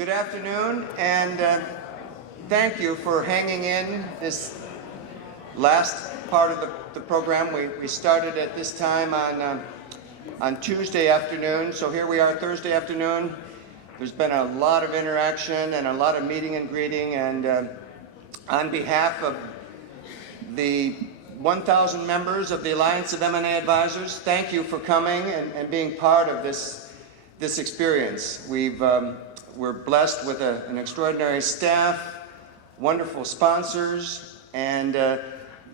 Good afternoon, and thank you for hanging in this last part of the program. We started at this time on Tuesday afternoon, so here we are Thursday afternoon. There's been a lot of interaction and a lot of meeting and greeting, and on behalf of the 1,000 members of the Alliance of M&A Advisors, thank you for coming and being part of this experience. We're blessed with an extraordinary staff, wonderful sponsors, and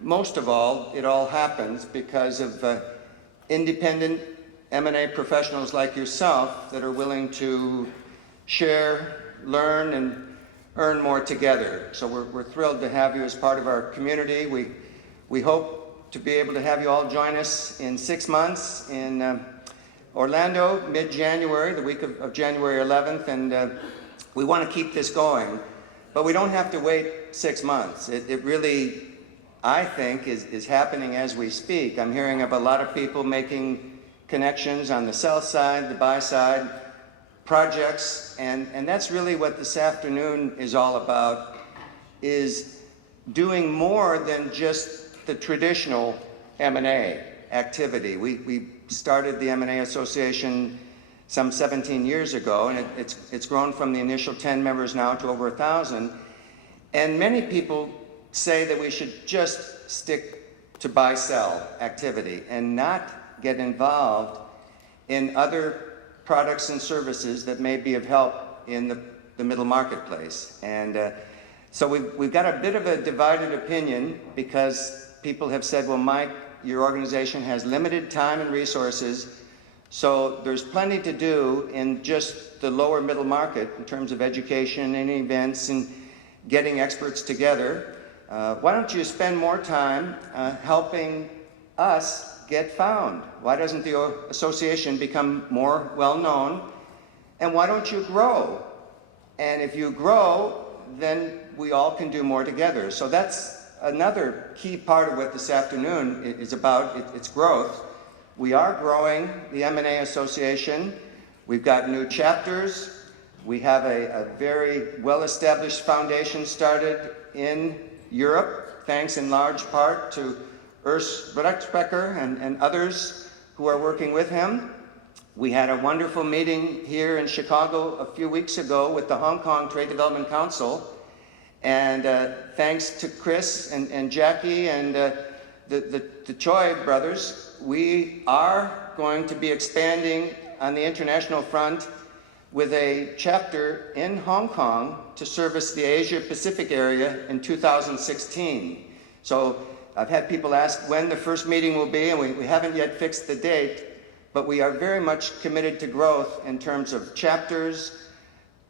most of all, it all happens because of independent M&A professionals like yourself that are willing to share, learn, and earn more together. So we're thrilled to have you as part of our community. We hope to be able to have you all join us in 6 months in Orlando, mid-January, the week of January 11th, and we want to keep this going. But we don't have to wait 6 months. It really, I think, is happening as we speak. I'm hearing of a lot of people making connections on the sell side, the buy side, projects, and that's really what this afternoon is all about, is doing more than just the traditional M&A activity. We started the M&A Association some 17 years ago, and it's grown from the initial 10 members now to over 1,000. And many people say that we should just stick to buy-sell activity and not get involved in other products and services that may be of help in the middle marketplace. And so we've got a bit of a divided opinion because people have said, well, Mike, your organization has limited time and resources, so there's plenty to do in just the lower middle market in terms of education and events and getting experts together. Why don't you spend more time helping us get found? Why doesn't the association become more well-known? And why don't you grow? And if you grow, then we all can do more together. So that's another key part of what this afternoon is about. It's growth. We are growing the M&A Association. We've got new chapters. We have a very well-established foundation started in Europe, thanks in large part to Urs Brechtbecker and others who are working with him. We had a wonderful meeting here in Chicago a few weeks ago with the Hong Kong Trade Development Council. And thanks to Chris and Jackie and the Choi brothers, we are going to be expanding on the international front with a chapter in Hong Kong to service the Asia-Pacific area in 2016. So I've had people ask when the first meeting will be, and we haven't yet fixed the date, but we are very much committed to growth in terms of chapters,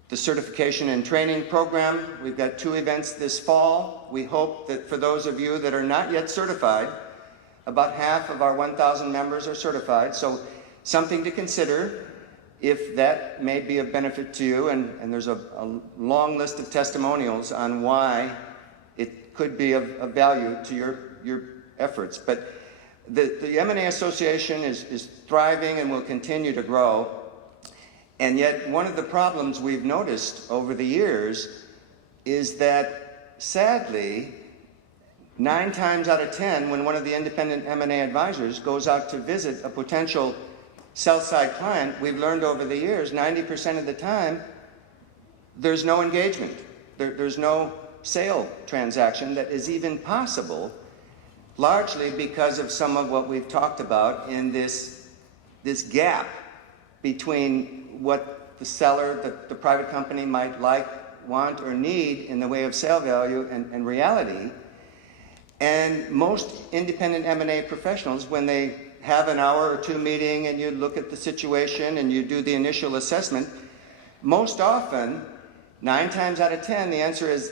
the certification and training program. We've got 2 events this fall. We hope that for those of you that are not yet certified, about half of our 1,000 members are certified, so something to consider if that may be of benefit to you, and there's a long list of testimonials on why it could be of value to your efforts. But the M&A Association is thriving and will continue to grow. And yet one of the problems we've noticed over the years is that, sadly, 9 times out of 10, when one of the independent M&A advisors goes out to visit a potential sell-side client, we've learned over the years, 90% of the time, there's no engagement. There's no sale transaction that is even possible, largely because of some of what we've talked about in this gap between what the seller, the private company might like, want, or need in the way of sale value and reality. And most independent M&A professionals, when they have an hour or 2 meeting and you look at the situation and you do the initial assessment, most often, 9 times out of 10, the answer is,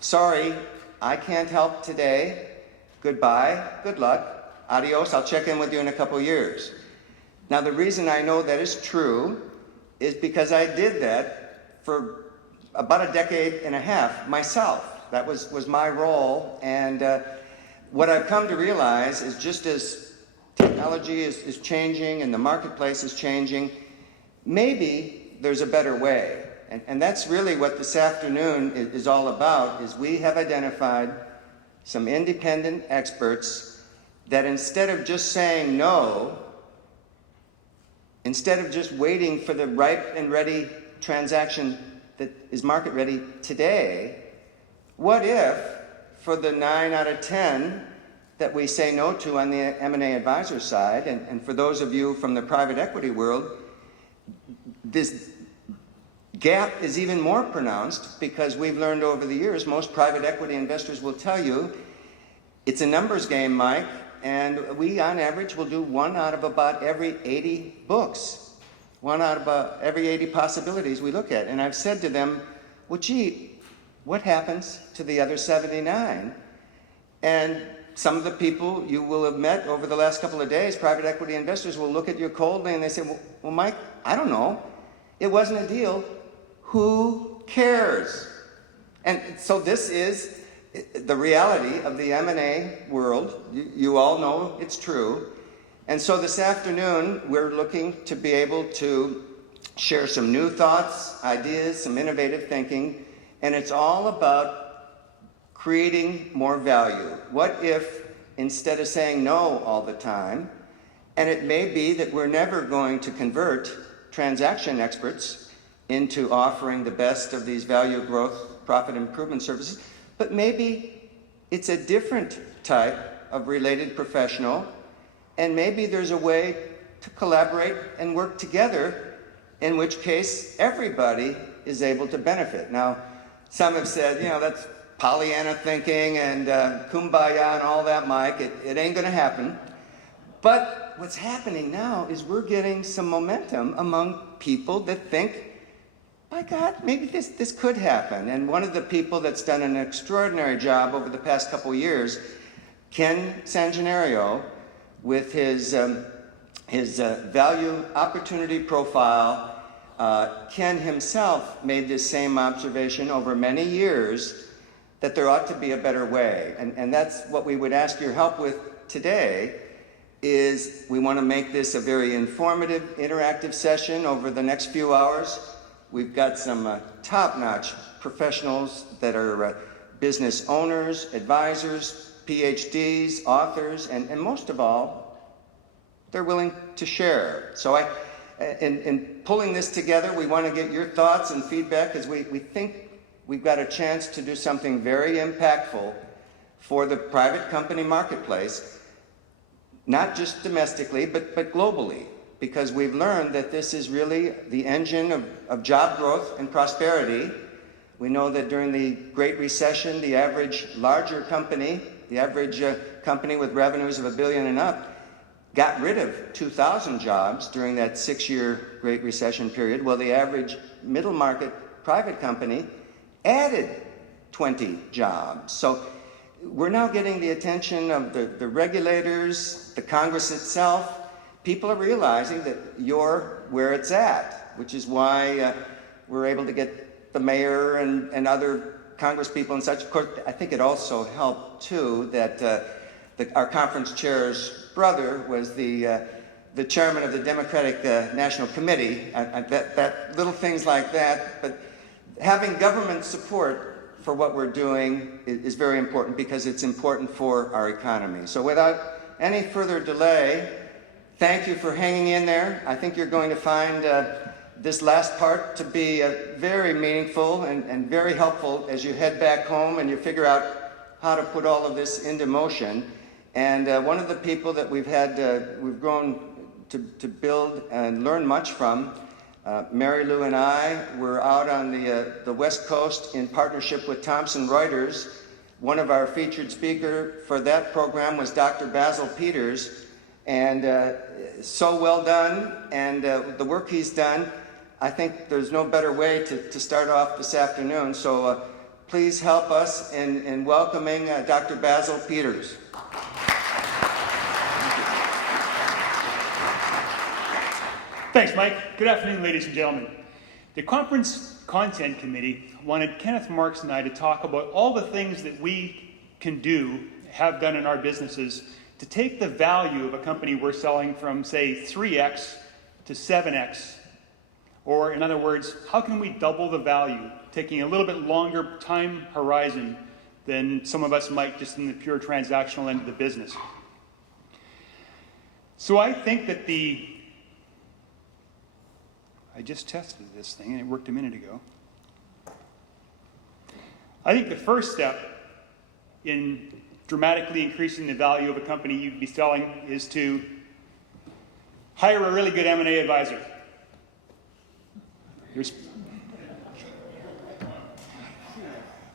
sorry, I can't help today. Goodbye, good luck, adios, I'll check in with you in a couple years. Now, the reason I know that is true is because I did that for about a decade and a half myself. That was my role, and what I've come to realize is just as technology is changing and the marketplace is changing, maybe there's a better way. And that's really what this afternoon is all about, is we have identified some independent experts that instead of just saying no, instead of just waiting for the ripe and ready transaction that is market ready today, what if for the 9 out of 10 that we say no to on the M&A advisor side, and for those of you from the private equity world, this gap is even more pronounced because we've learned over the years, most private equity investors will tell you, it's a numbers game, Mike, and we on average will do 1 out of about every 80 books, 1 out of about every 80 possibilities we look at. And I've said to them, well, gee, what happens to the other 79? And some of the people you will have met over the last couple of days, private equity investors, will look at you coldly and they say, well, Mike, I don't know. It wasn't a deal. Who cares? And so this is the reality of the M&A world. You all know it's true. And so this afternoon, we're looking to be able to share some new thoughts, ideas, some innovative thinking, and it's all about creating more value. What if, instead of saying no all the time, and it may be that we're never going to convert transaction experts into offering the best of these value growth, profit improvement services, but maybe it's a different type of related professional, and maybe there's a way to collaborate and work together, in which case everybody is able to benefit. Now, some have said, that's Pollyanna thinking and kumbaya and all that, Mike. It ain't gonna happen. But what's happening now is we're getting some momentum among people that think, my God, maybe this could happen. And one of the people that's done an extraordinary job over the past couple of years, Ken Sangenario, with his value opportunity profile, Ken himself made this same observation over many years, that there ought to be a better way. And that's what we would ask your help with today, is we want to make this a very informative, interactive session over the next few hours. We've got some top-notch professionals that are business owners, advisors, PhDs, authors, and most of all, they're willing to share. So in pulling this together, we want to get your thoughts and feedback, as we think we've got a chance to do something very impactful for the private company marketplace, not just domestically, but globally. Because we've learned that this is really the engine of job growth and prosperity. We know that during the Great Recession, the average larger company, the average company with revenues of $1 billion and up, got rid of 2,000 jobs during that 6-year Great Recession period. Well, the average middle market private company added 20 jobs. So we're now getting the attention of the regulators, the Congress itself. People are realizing that you're where it's at, which is why we're able to get the mayor and other Congress people and such. Of course, I think it also helped, too, that our conference chair's brother was the chairman of the Democratic National Committee. That little things like that. But having government support for what we're doing is very important, because it's important for our economy. So without any further delay, thank you for hanging in there. I think you're going to find this last part to be very meaningful and very helpful as you head back home and you figure out how to put all of this into motion. And one of the people that we've grown to build and learn much from, Mary Lou and I were out on the West Coast in partnership with Thomson Reuters. One of our featured speakers for that program was Dr. Basil Peters. And so well done, and the work he's done, I think there's no better way to start off this afternoon. So please help us in welcoming Dr. Basil Peters. Thanks, Mike. Good afternoon, ladies and gentlemen. The Conference Content Committee wanted Kenneth Marks and I to talk about all the things that we can do, have done in our businesses, to take the value of a company we're selling from, say, 3x to 7x Or in other words, how can we double the value, taking a little bit longer time horizon than some of us might just in the pure transactional end of the business. So I think that I just tested this thing and it worked a minute ago. I think the first step in dramatically increasing the value of a company you'd be selling is to hire a really good M&A advisor.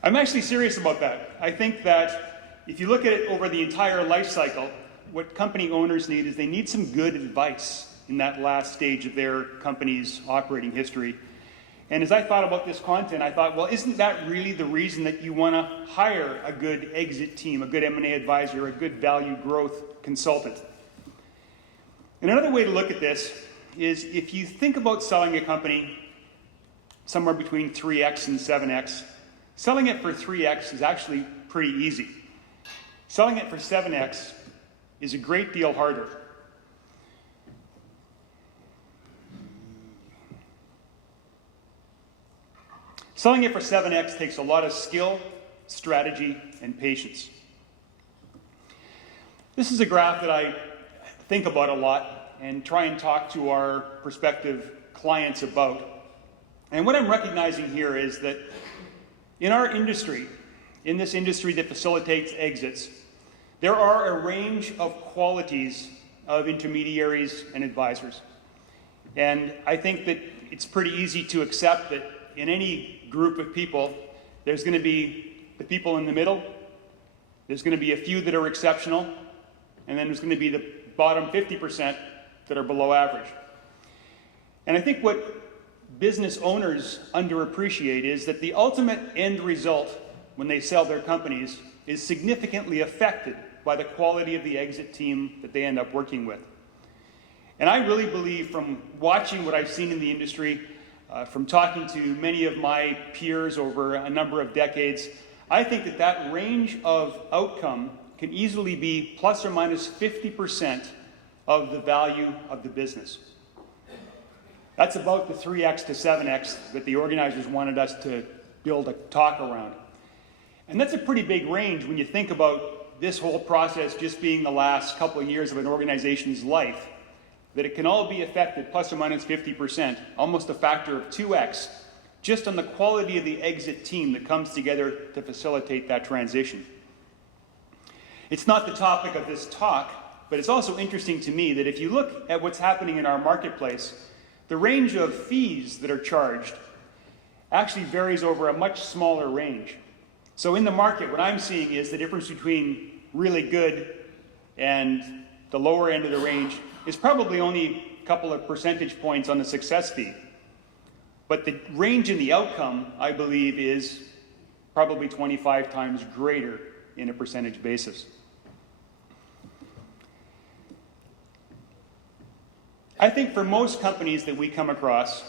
I'm actually serious about that. I think that if you look at it over the entire life cycle, what company owners need is they need some good advice in that last stage of their company's operating history. And as I thought about this content, I thought, well, isn't that really the reason that you want to hire a good exit team, a good M&A advisor, a good value growth consultant? And another way to look at this is if you think about selling a company somewhere between 3x and 7x, selling it for 3x is actually pretty easy. Selling it for 7x is a great deal harder. Selling it for 7x takes a lot of skill, strategy, and patience. This is a graph that I think about a lot and try and talk to our prospective clients about. And what I'm recognizing here is that in our industry, in this industry that facilitates exits, there are a range of qualities of intermediaries and advisors. And I think that it's pretty easy to accept that in any group of people, there's going to be the people in the middle, there's going to be a few that are exceptional, and then there's going to be the bottom 50% that are below average. And I think what business owners underappreciate is that the ultimate end result when they sell their companies is significantly affected by the quality of the exit team that they end up working with. And I really believe from watching what I've seen in the industry, from talking to many of my peers over a number of decades, I think that that range of outcome can easily be plus or minus 50% of the value of the business. That's about the 3x to 7x that the organizers wanted us to build a talk around. And that's a pretty big range when you think about this whole process just being the last couple of years of an organization's life, that it can all be affected plus or minus 50%, almost a factor of 2x, just on the quality of the exit team that comes together to facilitate that transition. It's not the topic of this talk, but it's also interesting to me that if you look at what's happening in our marketplace, the range of fees that are charged actually varies over a much smaller range. So in the market, what I'm seeing is the difference between really good and the lower end of the range is probably only a couple of percentage points on the success fee. But the range in the outcome, I believe, is probably 25 times greater in a percentage basis. I think for most companies that we come across,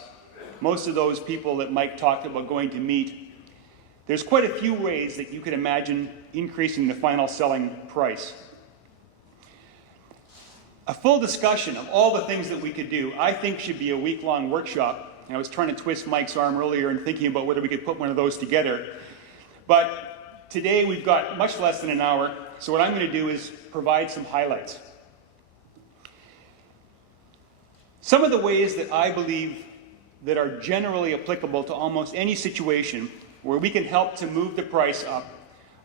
most of those people that Mike talked about going to meet, there's quite a few ways that you could imagine increasing the final selling price. A full discussion of all the things that we could do, I think, should be a week-long workshop. And I was trying to twist Mike's arm earlier and thinking about whether we could put one of those together. But today we've got much less than an hour, so what I'm going to do is provide some highlights. Some of the ways that I believe that are generally applicable to almost any situation where we can help to move the price up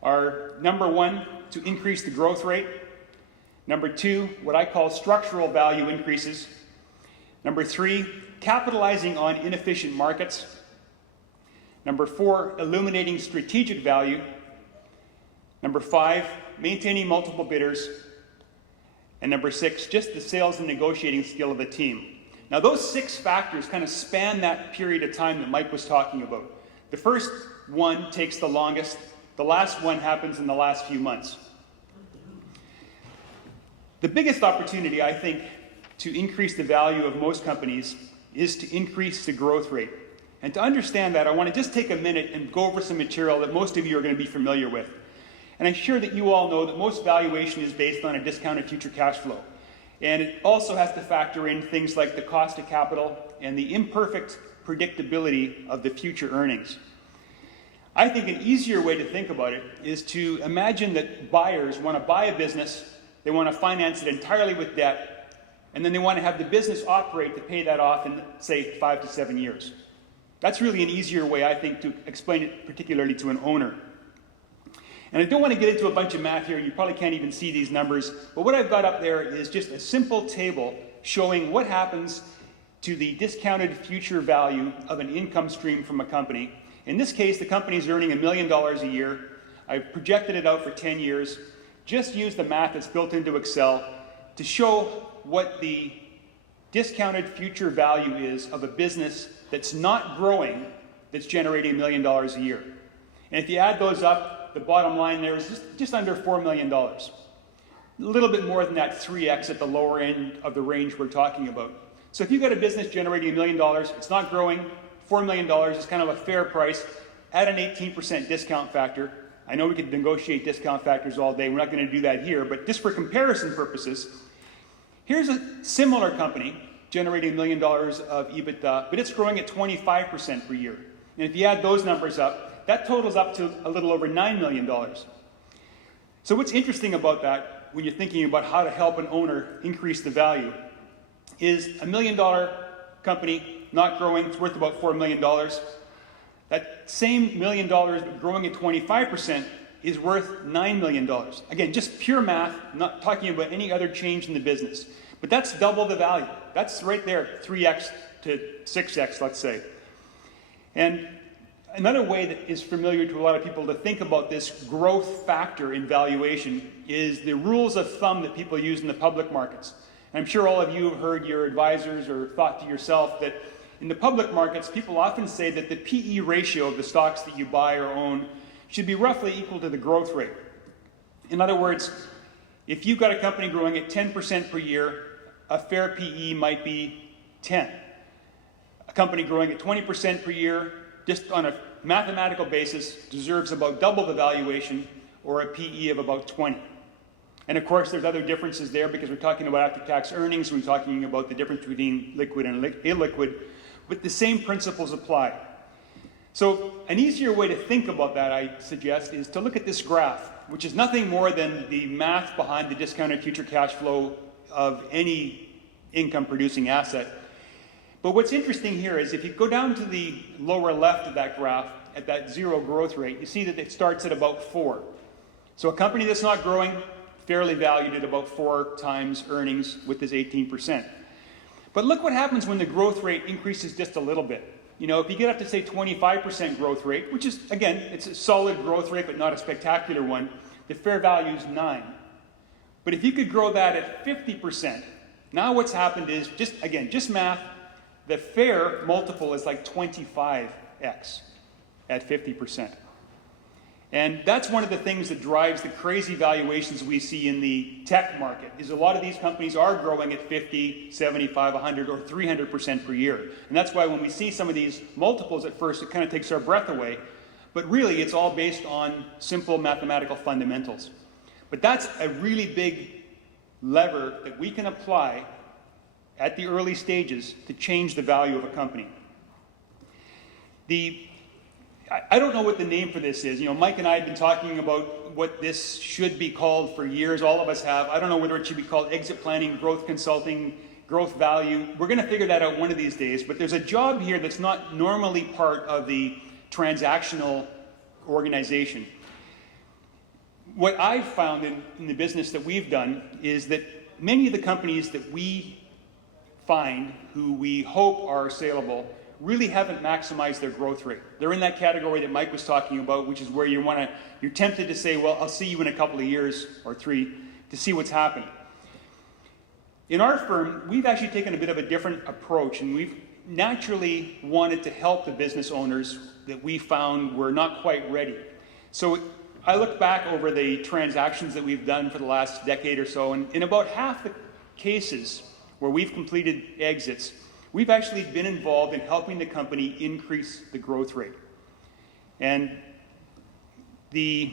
are, number one, to increase the growth rate. Number two, what I call structural value increases. Number three, capitalizing on inefficient markets. Number four, illuminating strategic value. Number five, maintaining multiple bidders. And number six, just the sales and negotiating skill of the team. Now those 6 factors kind of span that period of time that Mike was talking about. The first one takes the longest. The last one happens in the last few months. The biggest opportunity, I think, to increase the value of most companies is to increase the growth rate. And to understand that, I want to just take a minute and go over some material that most of you are going to be familiar with. And I'm sure that you all know that most valuation is based on a discounted future cash flow. And it also has to factor in things like the cost of capital and the imperfect predictability of the future earnings. I think an easier way to think about it is to imagine that buyers want to buy a business, they want to finance it entirely with debt, and then they want to have the business operate to pay that off in, say, 5 to 7 years. That's really an easier way, I think, to explain it particularly to an owner. And I don't want to get into a bunch of math here, you probably can't even see these numbers, but what I've got up there is just a simple table showing what happens to the discounted future value of an income stream from a company. In this case, the company is earning $1 million a year. I've projected it out for 10 years. Just use the math that's built into Excel to show what the discounted future value is of a business that's not growing, that's generating $1 million a year. And if you add those up, the bottom line there is just under $4 million. A little bit more than that 3x at the lower end of the range we're talking about. So if you've got a business generating $1 million, it's not growing, $4 million is kind of a fair price, at an 18% discount factor. I know we could negotiate discount factors all day, we're not going to do that here, but just for comparison purposes, here's a similar company generating $1 million of EBITDA, but it's growing at 25% per year. And if you add those numbers up, that totals up to a little over $9 million. So what's interesting about that, when you're thinking about how to help an owner increase the value, is a $1 million company not growing, it's worth about $4 million. That same $1 million growing at 25% is worth $9 million. Again, just pure math, not talking about any other change in the business. But that's double the value. That's right there, 3x to 6x, let's say. And another way that is familiar to a lot of people to think about this growth factor in valuation is the rules of thumb that people use in the public markets. And I'm sure all of you have heard your advisors or thought to yourself that in the public markets, people often say that the PE ratio of the stocks that you buy or own should be roughly equal to the growth rate. In other words, if you've got a company growing at 10% per year, a fair PE might be 10. A company growing at 20% per year, just on a mathematical basis, deserves about double the valuation, or a PE of about 20. And of course, there's other differences there because we're talking about after-tax earnings, we're talking about the difference between liquid and illiquid, but the same principles apply. So an easier way to think about that, I suggest, is to look at this graph, which is nothing more than the math behind the discounted future cash flow of any income-producing asset. But what's interesting here is if you go down to the lower left of that graph, at that zero growth rate, you see that it starts at about 4. So a company that's not growing, fairly valued at about 4 times earnings with this 18%. But look what happens when the growth rate increases just a little bit. You know, if you get up to, say, 25% growth rate, which is, again, it's a solid growth rate, but not a spectacular one, the fair value is 9. But if you could grow that at 50%, now what's happened is, just math, the fair multiple is like 25x at 50%. And that's one of the things that drives the crazy valuations we see in the tech market, is a lot of these companies are growing at 50, 75, 100, or 300% per year. And that's why when we see some of these multiples at first, it kind of takes our breath away. But really, it's all based on simple mathematical fundamentals. But that's a really big lever that we can apply at the early stages to change the value of a company. I don't know what the name for this is. You know, Mike and I have been talking about what this should be called for years. All of us have. I don't know whether it should be called exit planning, growth consulting, growth value. We're going to figure that out one of these days. But there's a job here that's not normally part of the transactional organization. What I've found in the business that we've done is that many of the companies that we find who we hope are saleable really haven't maximized their growth rate. They're in that category that Mike was talking about, which is where you're tempted to say, well, I'll see you in a couple of years or 3 to see what's happened. In our firm, we've actually taken a bit of a different approach, and we've naturally wanted to help the business owners that we found were not quite ready. So I look back over the transactions that we've done for the last decade or so, and in about half the cases where we've completed exits, we've actually been involved in helping the company increase the growth rate. And the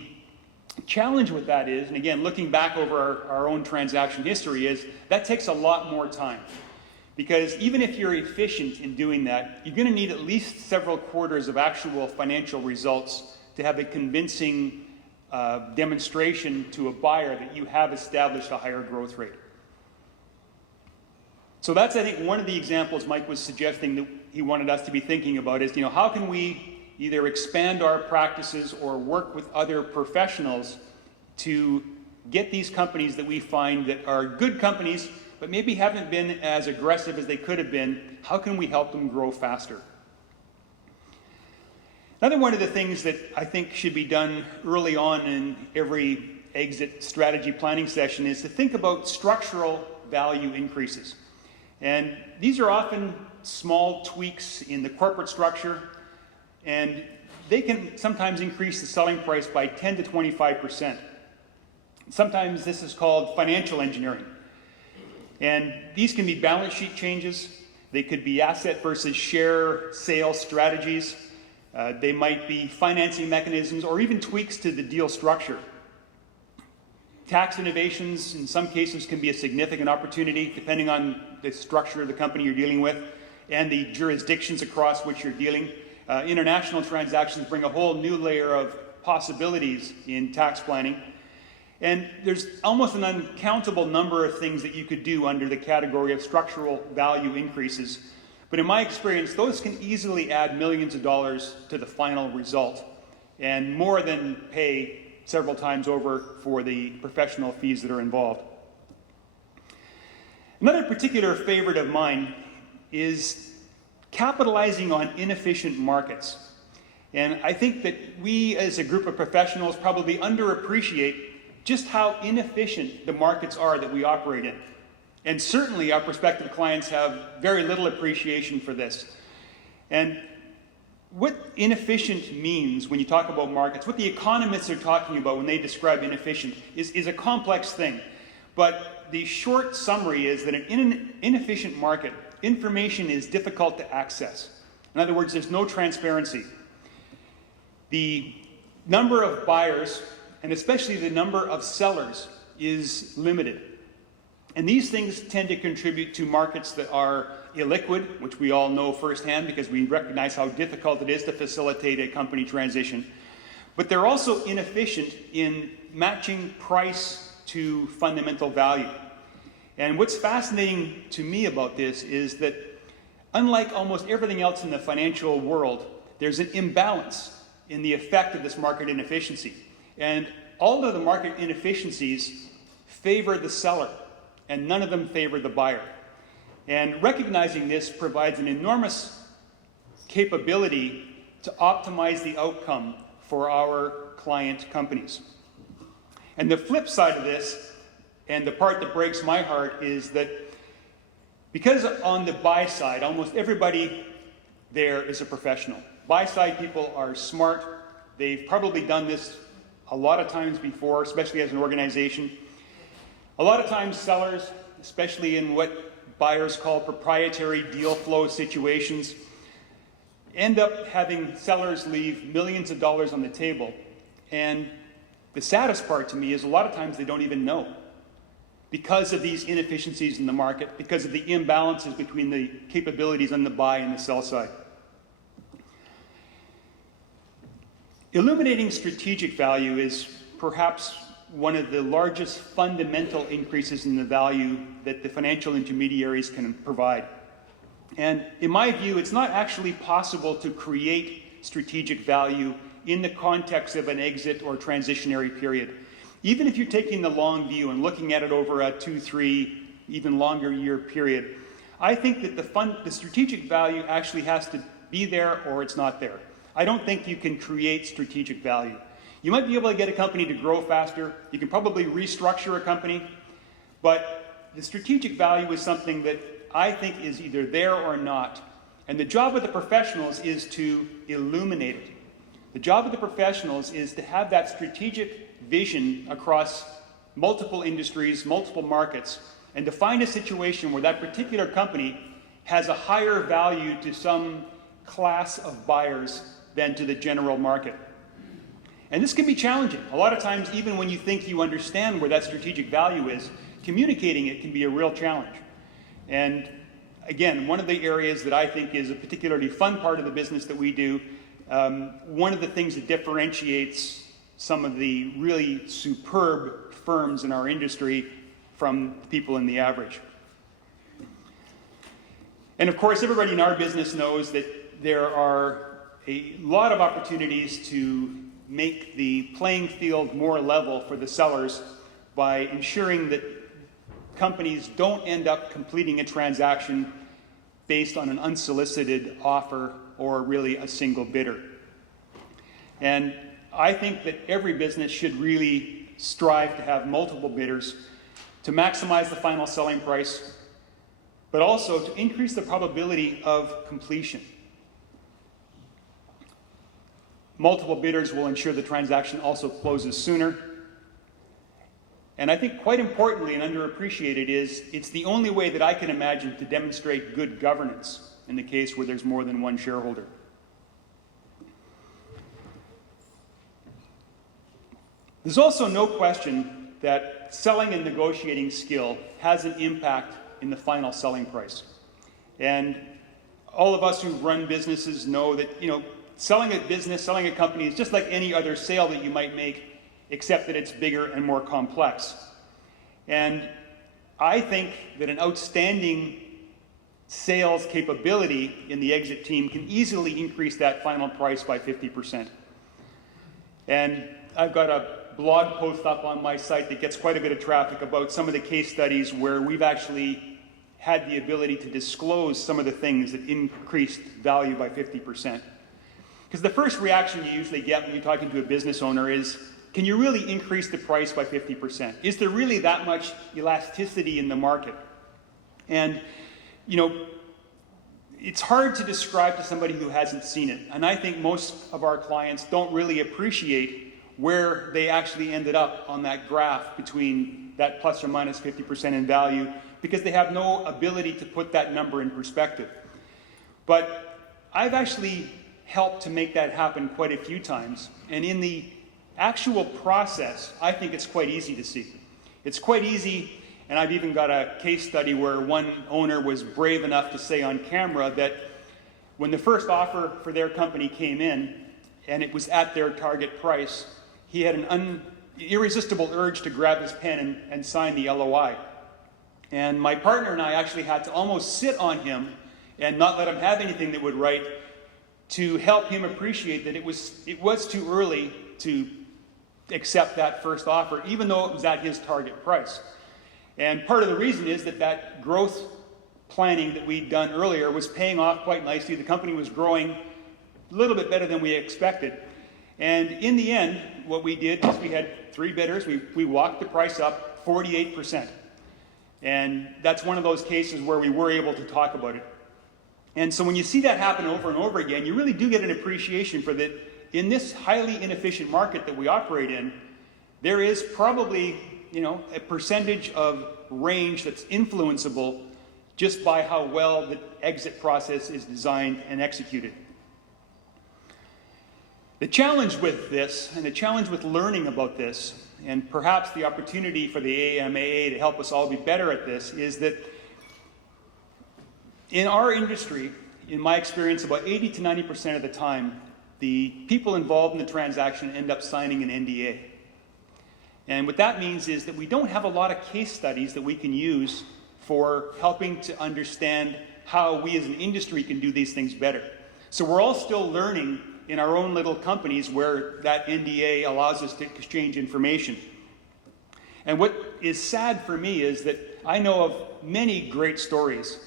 challenge with that is, and again, looking back over our own transaction history, is that takes a lot more time. Because even if you're efficient in doing that, you're going to need at least several quarters of actual financial results to have a convincing demonstration to a buyer that you have established a higher growth rate. So that's, I think, one of the examples Mike was suggesting that he wanted us to be thinking about is, how can we either expand our practices or work with other professionals to get these companies that we find that are good companies, but maybe haven't been as aggressive as they could have been, how can we help them grow faster? Another one of the things that I think should be done early on in every exit strategy planning session is to think about structural value increases. And these are often small tweaks in the corporate structure, and they can sometimes increase the selling price by 10 to 25%. Sometimes this is called financial engineering. And these can be balance sheet changes. They could be asset versus share sales strategies. They might be financing mechanisms or even tweaks to the deal structure. Tax innovations in some cases can be a significant opportunity depending on the structure of the company you're dealing with and the jurisdictions across which you're dealing. International transactions bring a whole new layer of possibilities in tax planning. And there's almost an uncountable number of things that you could do under the category of structural value increases. But in my experience, those can easily add millions of dollars to the final result and more than pay several times over for the professional fees that are involved. Another particular favorite of mine is capitalizing on inefficient markets. And I think that we as a group of professionals probably underappreciate just how inefficient the markets are that we operate in. And certainly our prospective clients have very little appreciation for this. And what inefficient means when you talk about markets, what the economists are talking about when they describe inefficient is a complex thing. But the short summary is that in an inefficient market, information is difficult to access. In other words, there's no transparency. The number of buyers, and especially the number of sellers, is limited. And these things tend to contribute to markets that are illiquid, which we all know firsthand because we recognize how difficult it is to facilitate a company transition. But they're also inefficient in matching price to fundamental value. And what's fascinating to me about this is that unlike almost everything else in the financial world, there's an imbalance in the effect of this market inefficiency. And all of the market inefficiencies favor the seller, and none of them favor the buyer. And recognizing this provides an enormous capability to optimize the outcome for our client companies. And the flip side of this, and the part that breaks my heart, is that because on the buy side, almost everybody there is a professional. Buy side people are smart. They've probably done this a lot of times before, especially as an organization. A lot of times sellers, especially in what buyers call proprietary deal flow situations, end up having sellers leave millions of dollars on the table. And the saddest part to me is a lot of times they don't even know, because of these inefficiencies in the market, because of the imbalances between the capabilities on the buy and the sell side. Illuminating strategic value is perhaps one of the largest fundamental increases in the value that the financial intermediaries can provide. And in my view, it's not actually possible to create strategic value in the context of an exit or transitionary period. Even if you're taking the long view and looking at it over a 2, 3, even longer year period, I think that the strategic value actually has to be there or it's not there. I don't think you can create strategic value. You might be able to get a company to grow faster. You can probably restructure a company. But the strategic value is something that I think is either there or not. And the job of the professionals is to illuminate it. The job of the professionals is to have that strategic vision across multiple industries, multiple markets, and to find a situation where that particular company has a higher value to some class of buyers than to the general market. And this can be challenging. A lot of times, even when you think you understand where that strategic value is, communicating it can be a real challenge. And again, one of the areas that I think is a particularly fun part of the business that we do, one of the things that differentiates some of the really superb firms in our industry from people in the average. And of course, everybody in our business knows that there are a lot of opportunities to make the playing field more level for the sellers by ensuring that companies don't end up completing a transaction based on an unsolicited offer or really a single bidder. And I think that every business should really strive to have multiple bidders to maximize the final selling price, but also to increase the probability of completion. Multiple bidders will ensure the transaction also closes sooner. And I think quite importantly and underappreciated is it's the only way that I can imagine to demonstrate good governance in the case where there's more than one shareholder. There's also no question that selling and negotiating skill has an impact in the final selling price. And all of us who run businesses know that, selling a business, selling a company is just like any other sale that you might make, except that it's bigger and more complex. And I think that an outstanding sales capability in the exit team can easily increase that final price by 50%. And I've got a blog post up on my site that gets quite a bit of traffic about some of the case studies where we've actually had the ability to disclose some of the things that increased value by 50%. Because the first reaction you usually get when you're talking to a business owner is, can you really increase the price by 50%? Is there really that much elasticity in the market? And, it's hard to describe to somebody who hasn't seen it. And I think most of our clients don't really appreciate where they actually ended up on that graph between that plus or minus 50% in value, because they have no ability to put that number in perspective. But I've actually helped to make that happen quite a few times. And in the actual process, I think it's quite easy to see. It's quite easy, and I've even got a case study where one owner was brave enough to say on camera that when the first offer for their company came in, and it was at their target price, he had an irresistible urge to grab his pen and sign the LOI. And my partner and I actually had to almost sit on him and not let him have anything that would write to help him appreciate that it was too early to accept that first offer, even though it was at his target price. And part of the reason is that growth planning that we'd done earlier was paying off quite nicely. The company was growing a little bit better than we expected. And in the end, what we did was we had 3 bidders. We walked the price up 48%. And that's one of those cases where we were able to talk about it. And so when you see that happen over and over again, you really do get an appreciation for that. In this highly inefficient market that we operate in, there is probably, a percentage of range that's influenceable just by how well the exit process is designed and executed. The challenge with this, and the challenge with learning about this, and perhaps the opportunity for the AMAA to help us all be better at this, is that in our industry, in my experience, about 80 to 90% of the time, the people involved in the transaction end up signing an NDA. And what that means is that we don't have a lot of case studies that we can use for helping to understand how we as an industry can do these things better. So we're all still learning in our own little companies where that NDA allows us to exchange information. And what is sad for me is that I know of many great stories.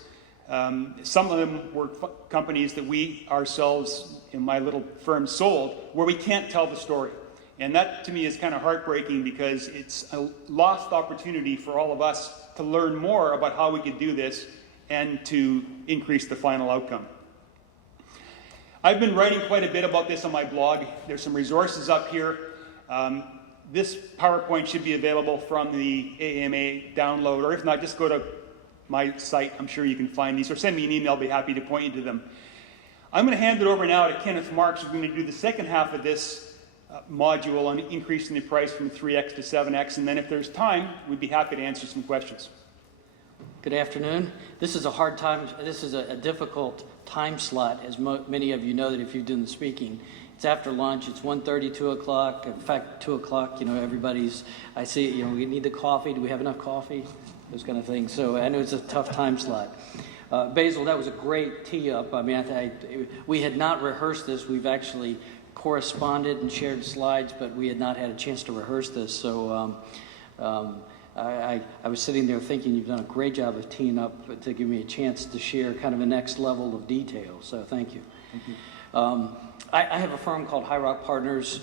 Some of them were companies that we ourselves in my little firm sold where we can't tell the story. And that to me is kind of heartbreaking because it's a lost opportunity for all of us to learn more about how we could do this and to increase the final outcome. I've been writing quite a bit about this on my blog. There's some resources up here. This PowerPoint should be available from the AMA download, or if not, just go to my site. I'm sure you can find these, or send me an email. I'll be happy to point you to them. I'm going to hand it over now to Kenneth Marks, who's going to do the second half of this module on increasing the price from 3x to 7x, and then if there's time, we'd be happy to answer some questions. Good afternoon. This is a hard time. This is a difficult time slot, as many of you know that if you're doing the speaking. It's after lunch. It's 1:30, 2 o'clock. In fact, 2 o'clock, everybody's, I see, we need the coffee. Do we have enough coffee? Those kind of things. So I know it's a tough time slot. Basil, that was a great tee up. I mean, we had not rehearsed this. We've actually corresponded and shared slides, but we had not had a chance to rehearse this. So I was sitting there thinking you've done a great job of teeing up to give me a chance to share kind of a next level of detail. So thank you. Thank you. I have a firm called High Rock Partners.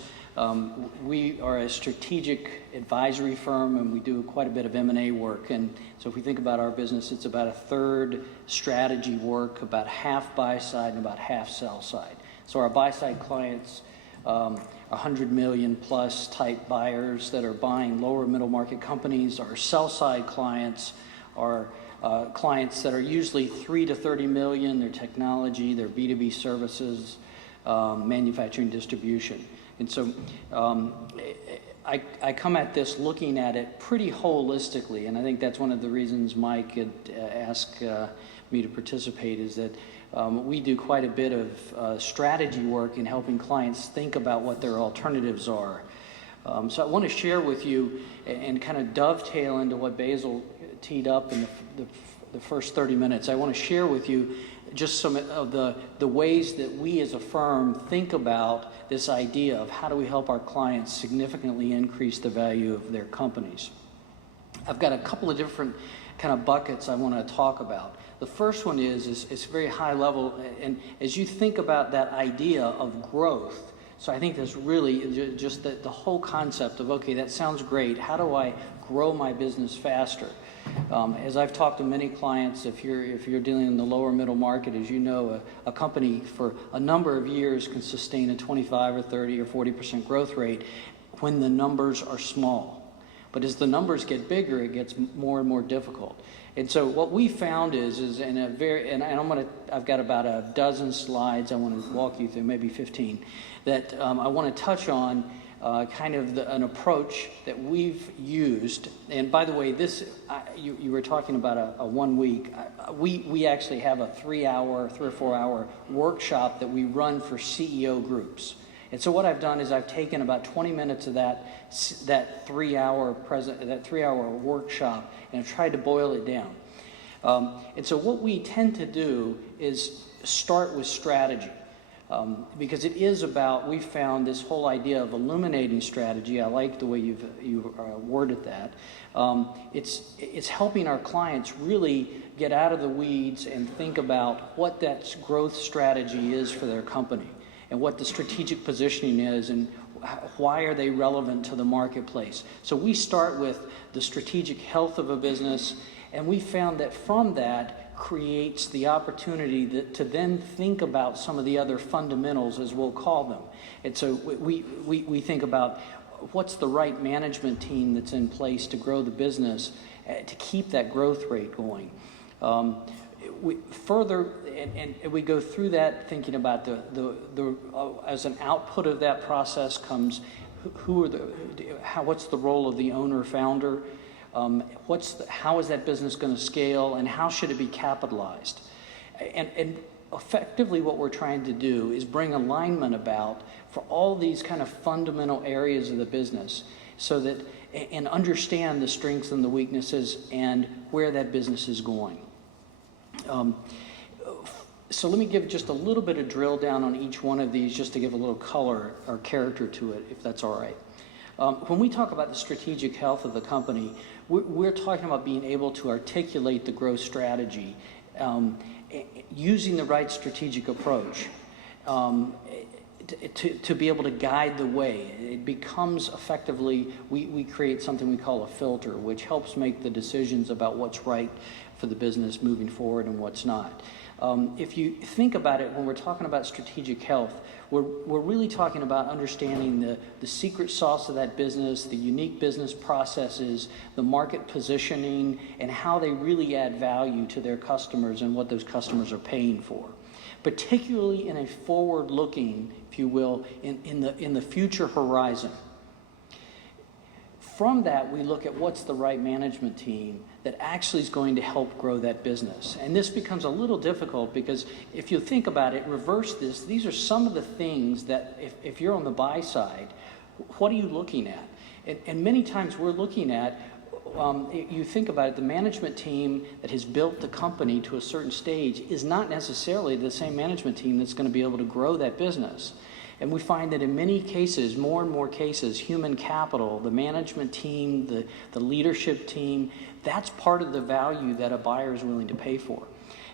We are a strategic advisory firm, and we do quite a bit of M&A work. And so if we think about our business, it's about a third strategy work, about half buy side and about half sell side. So our buy side clients, 100 million plus type buyers that are buying lower middle market companies. Our sell side clients are clients that are usually 3 to 30 million. Their technology, their B2B services, manufacturing, distribution. And so I come at this looking at it pretty holistically, and I think that's one of the reasons Mike had asked me to participate, is that we do quite a bit of strategy work in helping clients think about what their alternatives are. So I want to share with you and kind of dovetail into what Basil teed up in the first 30 minutes. I want to share with you just some of the ways that we as a firm think about this idea of how do we help our clients significantly increase the value of their companies. I've got a couple of different kind of buckets I want to talk about. The first one is it's very high level, and as you think about that idea of growth, so I think that's really just the whole concept of, okay, that sounds great. How do I grow my business faster? As I've talked to many clients, if you're dealing in the lower middle market, as you know, a company for a number of years can sustain a 25 or 30 or 40% growth rate when the numbers are small. But as the numbers get bigger, it gets more and more difficult. And so what we found is I've got about a dozen slides I want to walk you through, maybe 15, that I want to touch on kind of an approach that we've used. And by the way, you were talking about a 1 week. We actually have a 3 or 4 hour workshop that we run for CEO groups. And so what I've done is I've taken about 20 minutes of that 3 hour workshop and I've tried to boil it down. And so what we tend to do is start with strategy. Because it is about, we found this whole idea of illuminating strategy. I like the way you've worded that. It's helping our clients really get out of the weeds and think about what that growth strategy is for their company and what the strategic positioning is and why are they relevant to the marketplace. So we start with the strategic health of a business, and we found that from that creates the opportunity to then think about some of the other fundamentals, as we'll call them. And so we think about what's the right management team that's in place to grow the business, to keep that growth rate going. We go through that thinking about as an output of that process comes what's the role of the owner founder. How is that business going to scale, and how should it be capitalized? And effectively what we're trying to do is bring alignment about for all these kind of fundamental areas of the business so that, and understand the strengths and the weaknesses and where that business is going. So let me give just a little bit of drill down on each one of these just to give a little color or character to it, if that's all right. When we talk about the strategic health of the company, we're talking about being able to articulate the growth strategy, using the right strategic approach to be able to guide the way. It becomes effectively, we create something we call a filter, which helps make the decisions about what's right for the business moving forward and what's not. If you think about it, when we're talking about strategic health, we're really talking about understanding the secret sauce of that business, the unique business processes, the market positioning, and how they really add value to their customers and what those customers are paying for. Particularly in a forward-looking, if you will, in the future horizon. From that, we look at what's the right management team that actually is going to help grow that business. And this becomes a little difficult because if you think about it, reverse this, these are some of the things that if you're on the buy side, what are you looking at? And many times we're looking at, you think about it, the management team that has built the company to a certain stage is not necessarily the same management team that's going to be able to grow that business. And we find that in many cases, more and more cases, human capital, the management team, the leadership team, that's part of the value that a buyer is willing to pay for.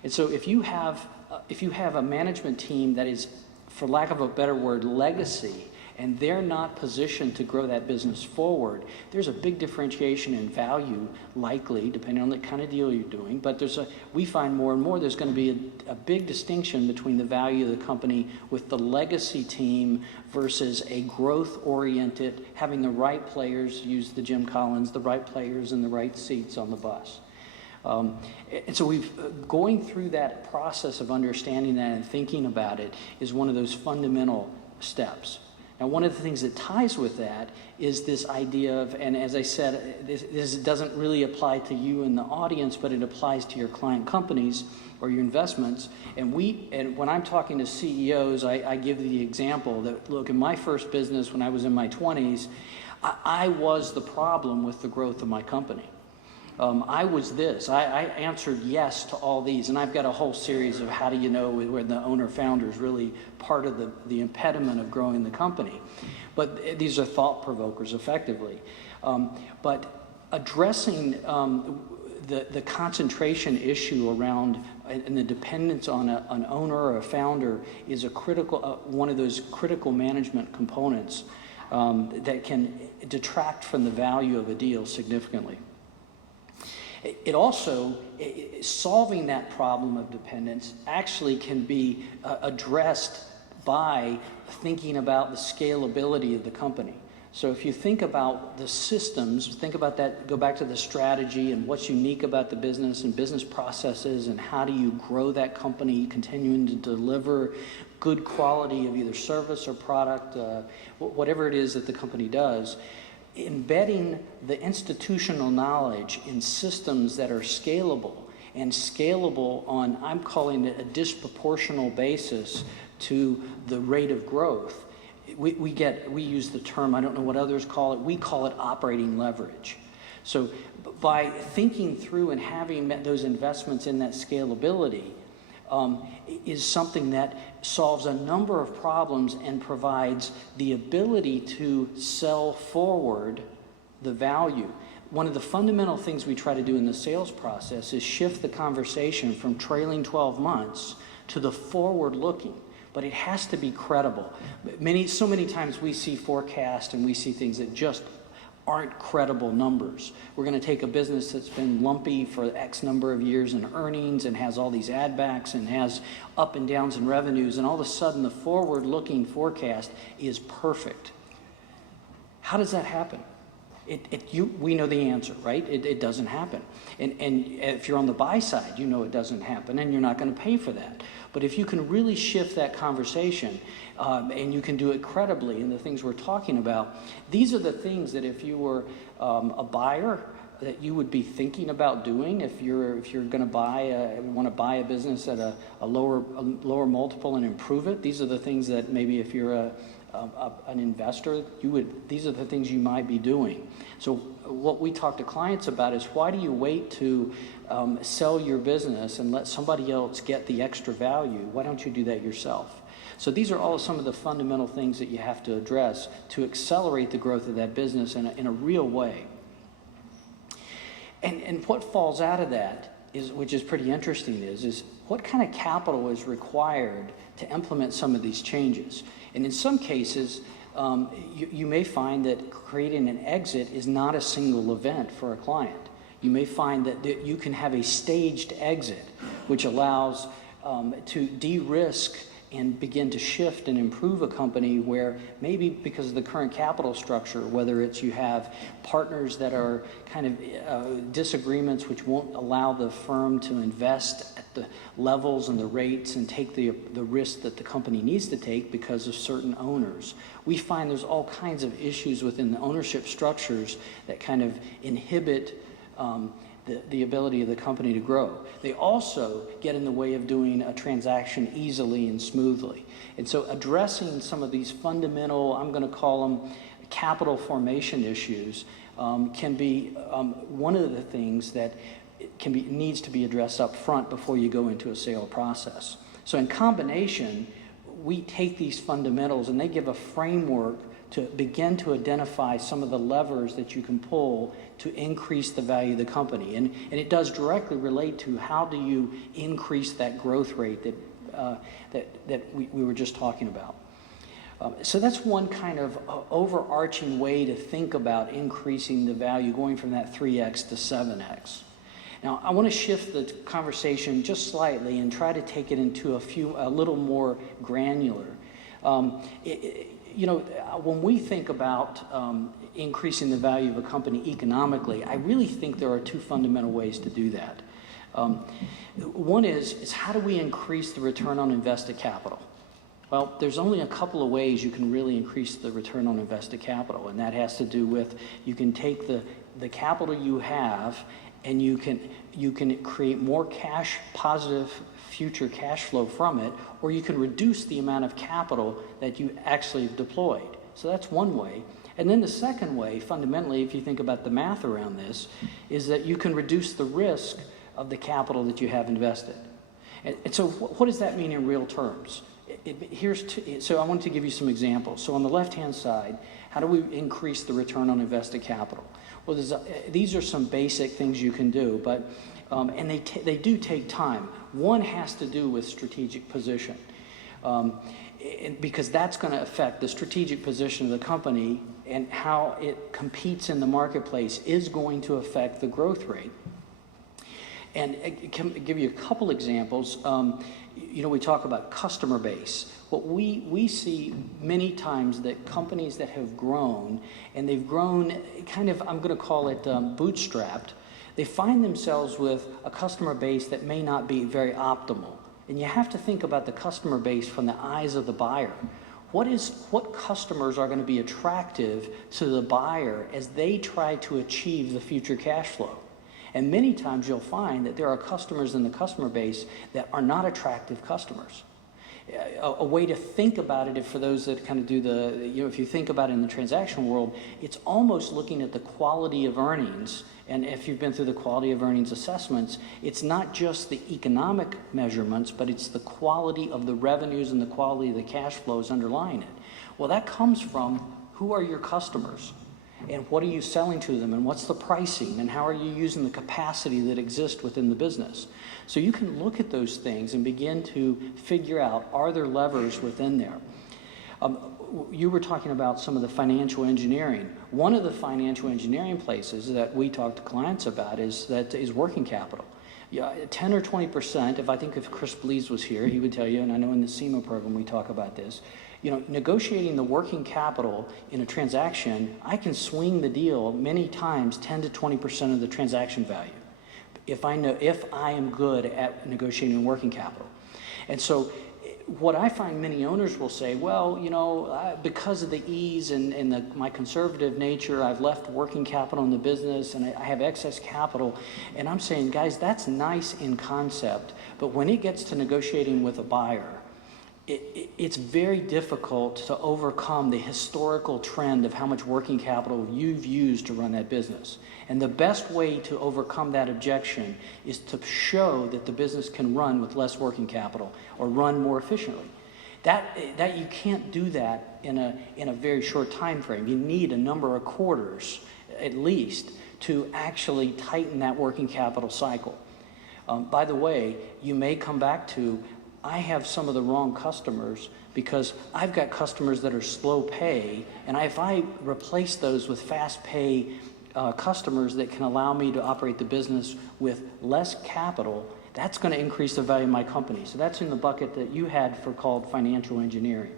And so if you have a management team that is, for lack of a better word, legacy, and they're not positioned to grow that business forward, there's a big differentiation in value, likely, depending on the kind of deal you're doing. But we find more and more there's going to be a big distinction between the value of the company with the legacy team versus a growth-oriented, having the right players, use the Jim Collins, the right players in the right seats on the bus. And so going through that process of understanding that and thinking about it is one of those fundamental steps. Now, one of the things that ties with that is this idea of, and as I said, this doesn't really apply to you in the audience, but it applies to your client companies or your investments. And when I'm talking to CEOs, I give the example that, look, in my first business when I was in my 20s, I was the problem with the growth of my company. I was this. I answered yes to all these, and I've got a whole series of how do you know where the owner-founder is really part of the impediment of growing the company. But these are thought provokers, effectively. But addressing the concentration issue around and the dependence on an owner or a founder is a critical one of those critical management components that can detract from the value of a deal significantly. It also, solving that problem of dependence actually can be addressed by thinking about the scalability of the company. So if you think about the systems, think about that, go back to the strategy and what's unique about the business and business processes and how do you grow that company, continuing to deliver good quality of either service or product, whatever it is that the company does. Embedding the institutional knowledge in systems that are scalable and scalable on, I'm calling it a disproportional basis to the rate of growth. We use the term, I don't know what others call it, we call it operating leverage. So by thinking through and having those investments in that scalability, is something that solves a number of problems and provides the ability to sell forward the value. One of the fundamental things we try to do in the sales process is shift the conversation from trailing 12 months to the forward-looking, but it has to be credible. So many times we see forecasts and we see things that just aren't credible numbers. We're going to take a business that's been lumpy for X number of years in earnings and has all these add backs and has up and downs in revenues, and all of a sudden the forward-looking forecast is perfect. How does that happen? We know the answer, right? It doesn't happen. And if you're on the buy side, you know it doesn't happen, and you're not going to pay for that. But if you can really shift that conversation, and you can do it credibly in the things we're talking about, these are the things that if you were a buyer, that you would be thinking about doing if you're going to want to buy a business at a lower multiple and improve it. These are the things that maybe if you're an investor, these are the things you might be doing. So what we talk to clients about is, why do you wait to sell your business and let somebody else get the extra value? Why don't you do that yourself? So these are all some of the fundamental things that you have to address to accelerate the growth of that business in a real way. And what falls out of that is, which is pretty interesting, is what kind of capital is required to implement some of these changes. And in some cases, you may find that creating an exit is not a single event for a client. You may find that you can have a staged exit, which allows to de-risk and begin to shift and improve a company where maybe because of the current capital structure, whether it's you have partners that are kind of disagreements which won't allow the firm to invest at the levels and the rates and take the risk that the company needs to take because of certain owners. We find there's all kinds of issues within the ownership structures that kind of inhibit the ability of the company to grow. They also get in the way of doing a transaction easily and smoothly. And so addressing some of these fundamental, I'm going to call them capital formation issues, can be one of the things that needs to be addressed up front before you go into a sale process. So in combination, we take these fundamentals and they give a framework to begin to identify some of the levers that you can pull to increase the value of the company. And it does directly relate to how do you increase that growth rate that we were just talking about. So that's one kind of overarching way to think about increasing the value, going from that 3x to 7x. Now, I want to shift the conversation just slightly and try to take it into a little more granular. When we think about increasing the value of a company economically, I really think there are two fundamental ways to do that. One is how do we increase the return on invested capital? Well, there's only a couple of ways you can really increase the return on invested capital, and that has to do with you can take the capital you have and you can create more positive future cash flow from it, or you can reduce the amount of capital that you actually have deployed. So that's one way. And then the second way, fundamentally, if you think about the math around this, is that you can reduce the risk of the capital that you have invested. And so what does that mean in real terms? So I wanted to give you some examples. So on the left-hand side, how do we increase the return on invested capital? Well, these are some basic things you can do, but and they do take time. One has to do with strategic position, because that's going to affect the strategic position of the company, and how it competes in the marketplace is going to affect the growth rate. And I can give you a couple examples. We talk about customer base. What we see many times that companies that have grown, and they've grown kind of, I'm going to call it bootstrapped, they find themselves with a customer base that may not be very optimal. And you have to think about the customer base from the eyes of the buyer. What customers are going to be attractive to the buyer as they try to achieve the future cash flow? And many times you'll find that there are customers in the customer base that are not attractive customers. A way to think about it, for those that kind of do if you think about it in the transaction world, it's almost looking at the quality of earnings. And if you've been through the quality of earnings assessments, it's not just the economic measurements, but it's the quality of the revenues and the quality of the cash flows underlying it. Well, that comes from who are your customers? And what are you selling to them, and what's the pricing, and how are you using the capacity that exists within the business? So you can look at those things and begin to figure out, are there levers within there? You were talking about some of the financial engineering. One of the financial engineering places that we talk to clients about is working capital. Yeah, 10 or 20%, if Chris Blees was here, he would tell you, and I know in the SEMA program we talk about this, negotiating the working capital in a transaction, I can swing the deal many times 10 to 20% of the transaction value if I am good at negotiating working capital. And so what I find many owners will say, well, because of the ease and my conservative nature, I've left working capital in the business and I have excess capital. And I'm saying, guys, that's nice in concept, but when it gets to negotiating with a buyer, it's very difficult to overcome the historical trend of how much working capital you've used to run that business. And the best way to overcome that objection is to show that the business can run with less working capital or run more efficiently. That you can't do that in a very short time frame. You need a number of quarters at least to actually tighten that working capital cycle. By the way, you may come back to, I have some of the wrong customers because I've got customers that are slow pay, and if I replace those with fast pay customers that can allow me to operate the business with less capital, That's going to increase the value of my company. So that's in the bucket that you had for called financial engineering.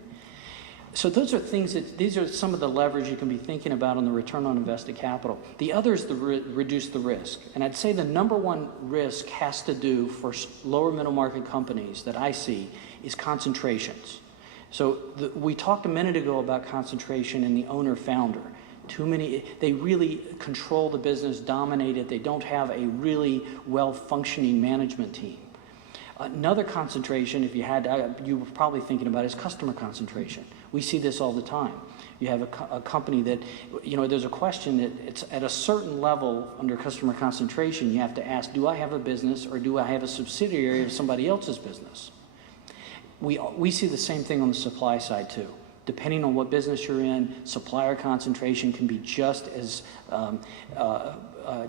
So those are things these are some of the leverage you can be thinking about on the return on invested capital. The other is reduce the risk. And I'd say the number one risk has to do for lower middle market companies that I see is concentrations. So we talked a minute ago about concentration in the owner-founder. Too many, they really control the business, dominate it. They don't have a really well-functioning management team. Another concentration, if you had, you were probably thinking about, is customer concentration. We see this all the time. You have a company that, there's a question that it's at a certain level under customer concentration, you have to ask, do I have a business or do I have a subsidiary of somebody else's business? We see the same thing on the supply side too. Depending on what business you're in, supplier concentration can be just as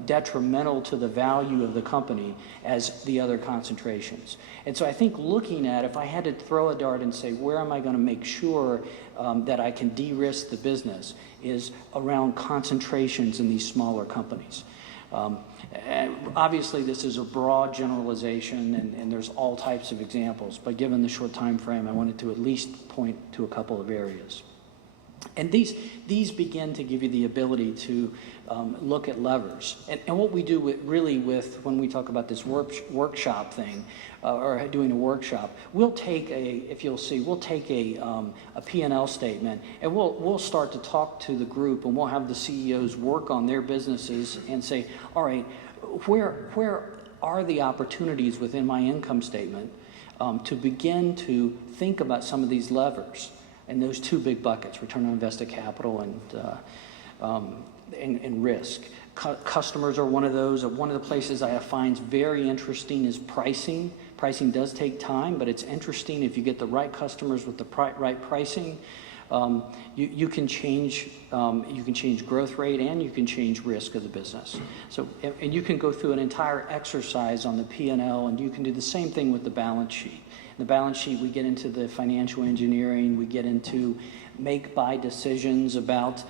detrimental to the value of the company as the other concentrations. And so I think looking at, if I had to throw a dart and say, where am I going to make sure that I can de-risk the business, is around concentrations in these smaller companies. And obviously this is a broad generalization and there's all types of examples, but given the short time frame, I wanted to at least point to a couple of areas. And these begin to give you the ability to look at levers. And what we do when we talk about this workshop thing, or doing a workshop, we'll take if you'll see, we'll take a P&L statement and we'll start to talk to the group and we'll have the CEOs work on their businesses and say, all right, where are the opportunities within my income statement to begin to think about some of these levers? And those two big buckets, return on invested capital and risk. Customers are one of those. One of the places I find very interesting is pricing. Pricing does take time, but it's interesting if you get the right customers with the right pricing. You can change growth rate and you can change risk of the business. So, and you can go through an entire exercise on the P&L, and you can do the same thing with the balance sheet. In the balance sheet, we get into the financial engineering, we get into make-buy decisions about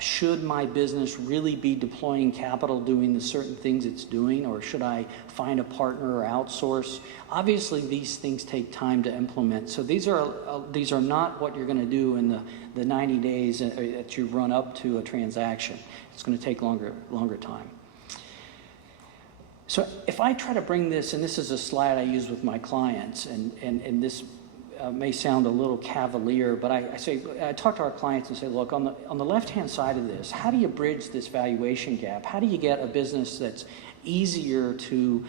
should my business really be deploying capital doing the certain things it's doing, or should I find a partner or outsource? Obviously, these things take time to implement. So these are not what you're going to do in the 90 days that you run up to a transaction. It's going to take longer time. So if I try to bring this, and this is a slide I use with my clients, and this may sound a little cavalier, but I talk to our clients and say, look, on the left-hand side of this, how do you bridge this valuation gap? How do you get a business that's easier to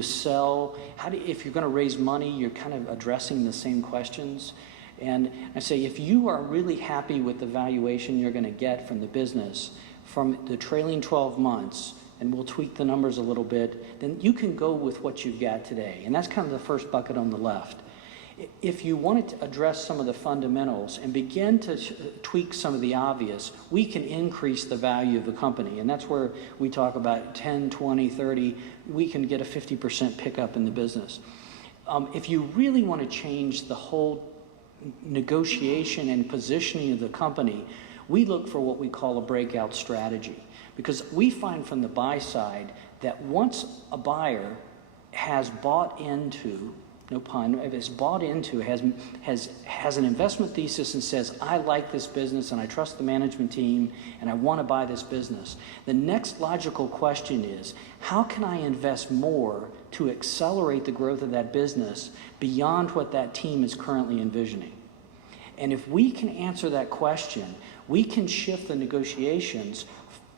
sell? If you're going to raise money, you're kind of addressing the same questions. And I say, if you are really happy with the valuation you're going to get from the business from the trailing 12 months, and we'll tweak the numbers a little bit, then you can go with what you've got today. And that's kind of the first bucket on the left. If you wanted to address some of the fundamentals and begin to tweak some of the obvious, we can increase the value of the company. And that's where we talk about 10, 20, 30, we can get a 50% pickup in the business. If you really want to change the whole negotiation and positioning of the company, we look for what we call a breakout strategy. Because we find from the buy side that once a buyer has bought into, no pun, has bought into, has an investment thesis and says, I like this business and I trust the management team and I want to buy this business, the next logical question is, how can I invest more to accelerate the growth of that business beyond what that team is currently envisioning? And if we can answer that question, we can shift the negotiations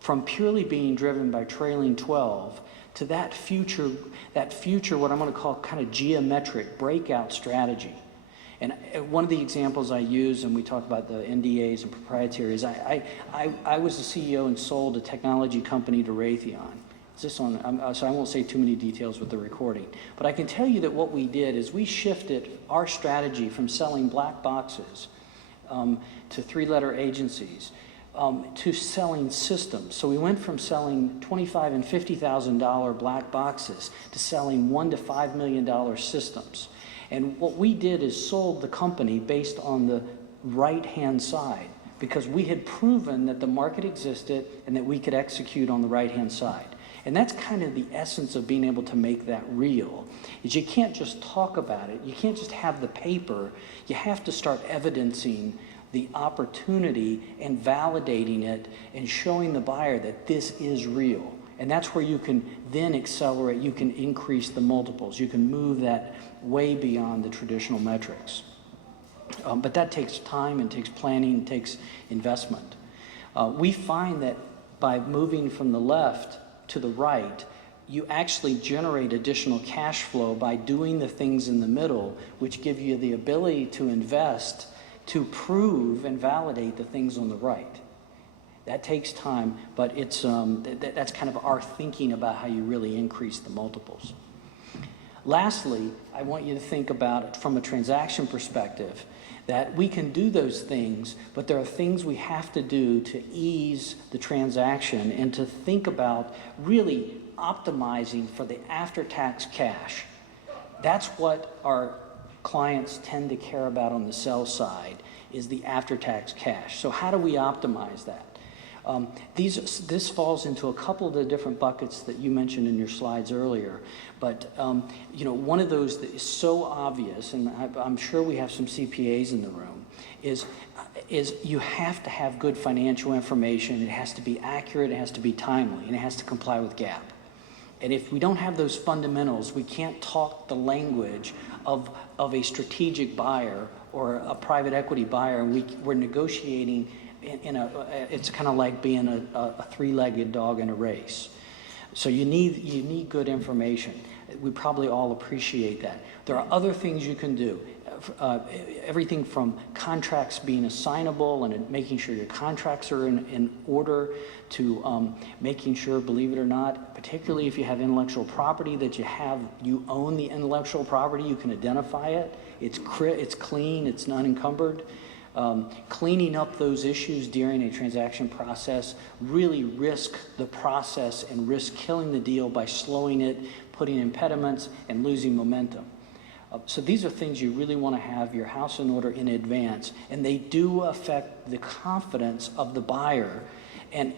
from purely being driven by trailing 12 to that future, what I'm going to call kind of geometric breakout strategy. And one of the examples I use, and we talk about the NDAs and proprietaries, I was the CEO and sold a technology company to Raytheon. So I won't say too many details with the recording. But I can tell you that what we did is we shifted our strategy from selling black boxes to three-letter agencies to selling systems. So we went from selling $25,000 and $50,000 black boxes to selling $1 to $5 million systems. And what we did is sold the company based on the right-hand side, because we had proven that the market existed and that we could execute on the right-hand side. And that's kind of the essence of being able to make that real, is you can't just talk about it. You can't just have the paper. You have to start evidencing the opportunity and validating it and showing the buyer that this is real. And that's where you can then accelerate, you can increase the multiples, you can move that way beyond the traditional metrics. But that takes time and takes planning and takes investment. We find that by moving from the left to the right, you actually generate additional cash flow by doing the things in the middle, which give you the ability to invest to prove and validate the things on the right. That takes time, but it's that's kind of our thinking about how you really increase the multiples. Lastly, I want you to think about it from a transaction perspective, that we can do those things, but there are things we have to do to ease the transaction and to think about really optimizing for the after-tax cash. That's what our clients tend to care about on the sell side, is the after-tax cash. So how do we optimize that? This falls into a couple of the different buckets that you mentioned in your slides earlier, but you know, one of those that is so obvious, and I'm sure we have some CPAs in the room, is you have to have good financial information. It has to be accurate, it has to be timely, and it has to comply with GAAP. And if we don't have those fundamentals, we can't talk the language of a strategic buyer or a private equity buyer, and we're negotiating it's kind of like being a three-legged dog in a race. So you need good information. We probably all appreciate that. There are other things you can do. Everything from contracts being assignable and making sure your contracts are in order to making sure, believe it or not, particularly if you have intellectual property, that you own the intellectual property, you can identify it. It's clean, it's not encumbered. Cleaning up those issues during a transaction process really risk the process and risk killing the deal by slowing it, putting impediments, and losing momentum. So these are things you really want to have your house in order in advance, and they do affect the confidence of the buyer, and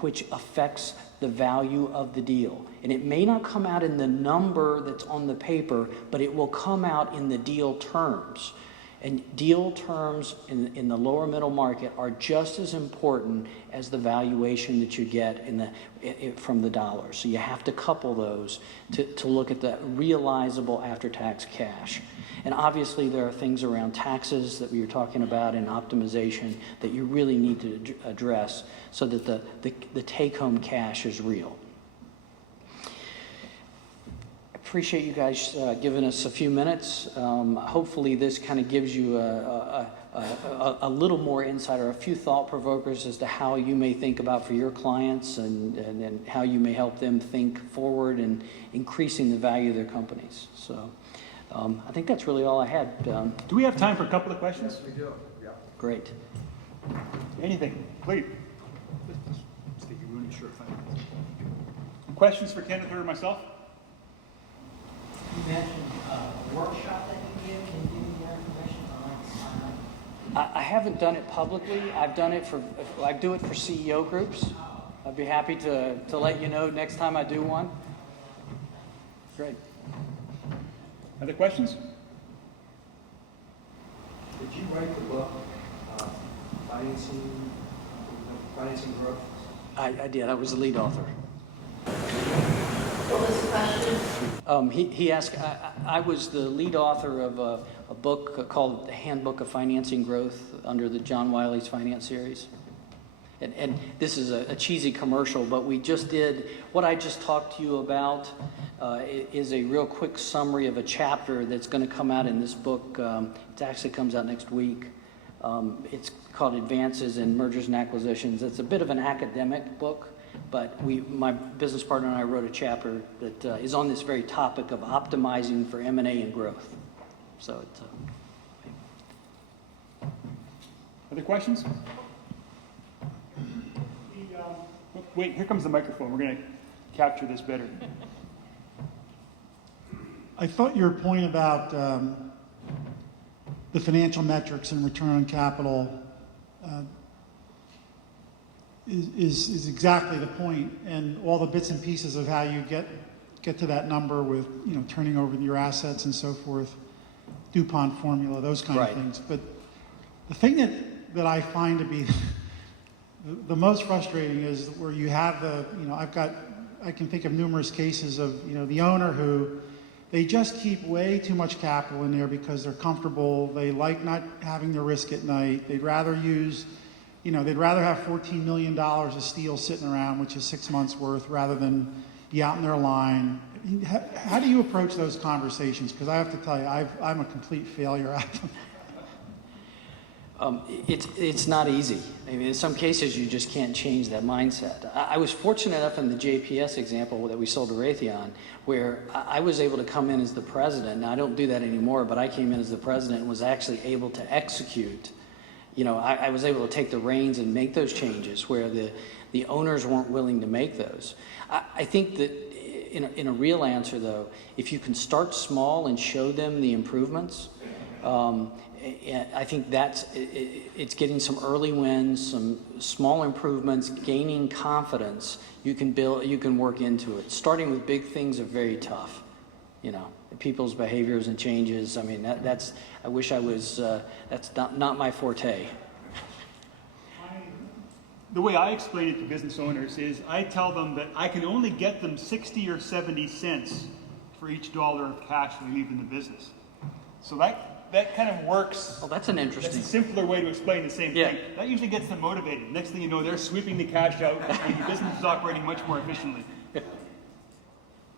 which affects the value of the deal. And it may not come out in the number that's on the paper, but it will come out in the deal terms. And deal terms in the lower middle market are just as important as the valuation that you get from the dollar. So you have to couple those to look at the realizable after-tax cash. And obviously there are things around taxes that we were talking about and optimization that you really need to address so that the take-home cash is real. Appreciate you guys giving us a few minutes. Hopefully this kind of gives you a little more insight or a few thought provokers as to how you may think about for your clients and how you may help them think forward and increasing the value of their companies. So I think that's really all I had. Do we have time for a couple of questions? Yes, we do. Yeah. Great. Anything, please. Questions for Kenneth or myself? You mentioned a workshop that you give. Can you give me more information on I haven't done it publicly. I've done it I do it for CEO groups. I'd be happy to let you know next time I do one. Great. Other questions? Did you write the book, Financing Growth? I did. I was the lead author. What was the question? He asked, I was the lead author of a book called The Handbook of Financing Growth under the John Wiley's Finance series. And this is a cheesy commercial, but we just did, what I just talked to you about is a real quick summary of a chapter that's going to come out in this book. It actually comes out next week. It's called Advances in Mergers and Acquisitions. It's a bit of an academic book. But my business partner and I wrote a chapter that is on this very topic of optimizing for M&A and growth. So it's. Other questions? Wait, here comes the microphone. We're going to capture this better. I thought your point about the financial metrics and return on capital is exactly the point, and all the bits and pieces of how you get to that number with, you know, turning over your assets and so forth, DuPont formula, those kind Right. of things. But the thing that I find to be the most frustrating is where you have you know, I can think of numerous cases of, you know, the owner who, they just keep way too much capital in there because they're comfortable. They like not having the risk at night. They'd rather use, you know, they'd rather have $14 million of steel sitting around, which is 6 months worth, rather than be out in their line. How do you approach those conversations? Because I have to tell you, I'm a complete failure at them. It's not easy. I mean, in some cases, you just can't change that mindset. I was fortunate enough in the JPS example that we sold to Raytheon, where I was able to come in as the president. Now, I don't do that anymore, but I came in as the president and was actually able to execute. You know, I was able to take the reins and make those changes where the owners weren't willing to make those. I think that in a real answer, though, if you can start small and show them the improvements, I think it's getting some early wins, some small improvements, gaining confidence. You can work into it. Starting with big things are very tough. You know, people's behaviors and changes. I mean, I wish I was. That's not my forte. The way I explain it to business owners is I tell them that I can only get them 60 or 70 cents for each dollar of cash they leave in the business. So that kind of works. Well, that's an interesting. That's a simpler way to explain the same Yeah. thing. That usually gets them motivated. Next thing you know, they're sweeping the cash out and the business is operating much more efficiently.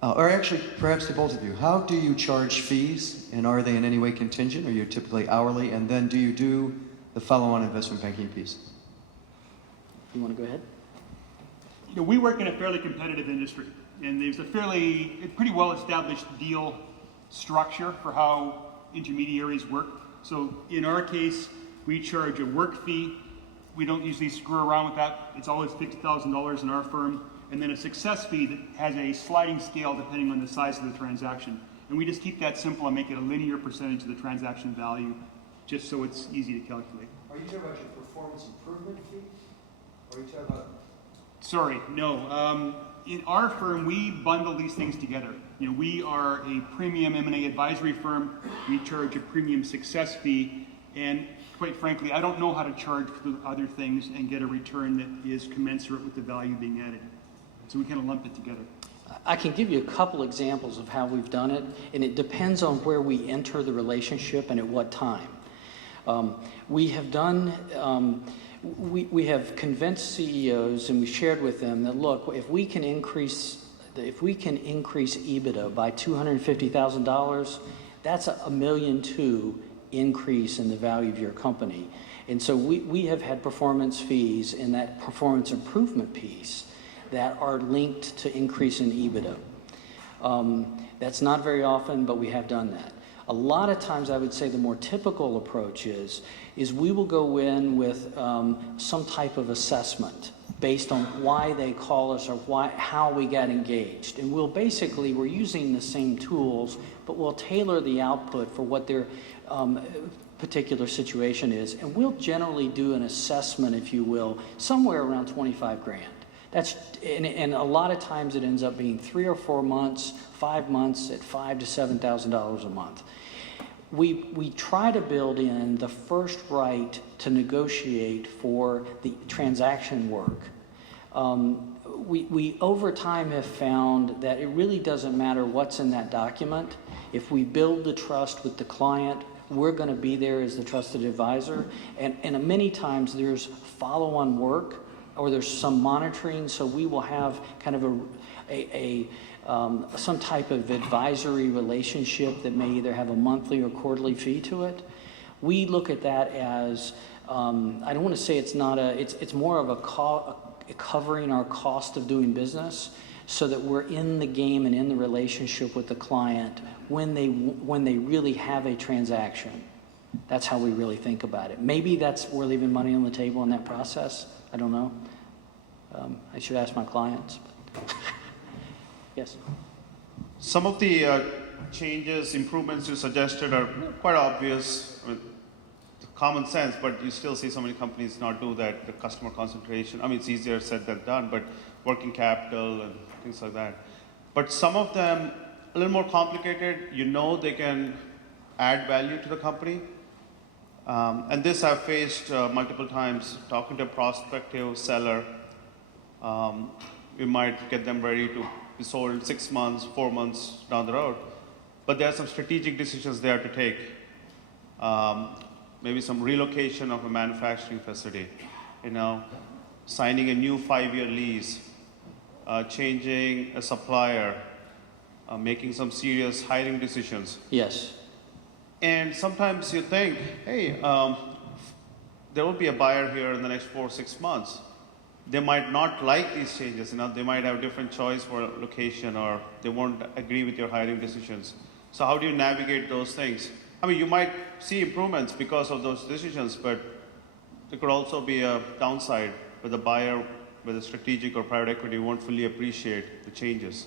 Or actually, perhaps to both of you, how do you charge fees, and are they in any way contingent? Are you typically hourly? And then do you do the follow-on investment banking piece? You want to go ahead? You know, we work in a fairly competitive industry, and there's a pretty well-established deal structure for how intermediaries work. So in our case, we charge a work fee. We don't usually screw around with that. It's always $50,000 in our firm. And then a success fee that has a sliding scale depending on the size of the transaction. And we just keep that simple and make it a linear percentage of the transaction value, just so it's easy to calculate. Are you talking about your performance improvement fee? Or are you talking about? Sorry, no. In our firm, we bundle these things together. You know, we are a premium M&A advisory firm. We charge a premium success fee, and quite frankly, I don't know how to charge for the other things and get a return that is commensurate with the value being added. So we kind of lump it together. I can give you a couple examples of how we've done it, and it depends on where we enter the relationship and at what time. We have done. We have convinced CEOs, and we shared with them that, look, if we can increase EBITDA by $250,000, that's $1.2 million increase in the value of your company. And so we have had performance fees in that performance improvement piece that are linked to increase in EBITDA. That's not very often, but we have done that. A lot of times I would say the more typical approach is we will go in with some type of assessment based on why they call us or how we got engaged. And we're using the same tools, but we'll tailor the output for what their particular situation is. And we'll generally do an assessment, if you will, somewhere around 25 grand. And a lot of times it ends up being 3 or 4 months, 5 months at $5,000 to $7,000 a month. We try to build in the first right to negotiate for the transaction work. We over time have found that it really doesn't matter what's in that document. If we build the trust with the client, we're going to be there as the trusted advisor. And many times there's follow-on work or there's some monitoring, so we will have kind of some type of advisory relationship that may either have a monthly or quarterly fee to it. We look at that as, I don't want to say it's more of a covering our cost of doing business so that we're in the game and in the relationship with the client when they really have a transaction. That's how we really think about it. Maybe we're leaving money on the table in that process. I don't know. I should ask my clients. Yes. Some of the changes, improvements you suggested are quite obvious. The common sense, but you still see so many companies not do that. The customer concentration. I mean, it's easier said than done, but working capital and things like that. But some of them a little more complicated. You know, they can add value to the company. And this I've faced multiple times talking to a prospective seller. We might get them ready to be sold 6 months, 4 months down the road. But there are some strategic decisions there to take. Maybe some relocation of a manufacturing facility, signing a new 5-year lease, changing a supplier, making some serious hiring decisions. Yes. And sometimes you think, hey, there will be a buyer here in the next 4 or 6 months. They might not like these changes. They might have a different choice for location, or they won't agree with your hiring decisions. So how do you navigate those things? I mean, you might see improvements because of those decisions, but there could also be a downside where the buyer, whether strategic or private equity, won't fully appreciate the changes.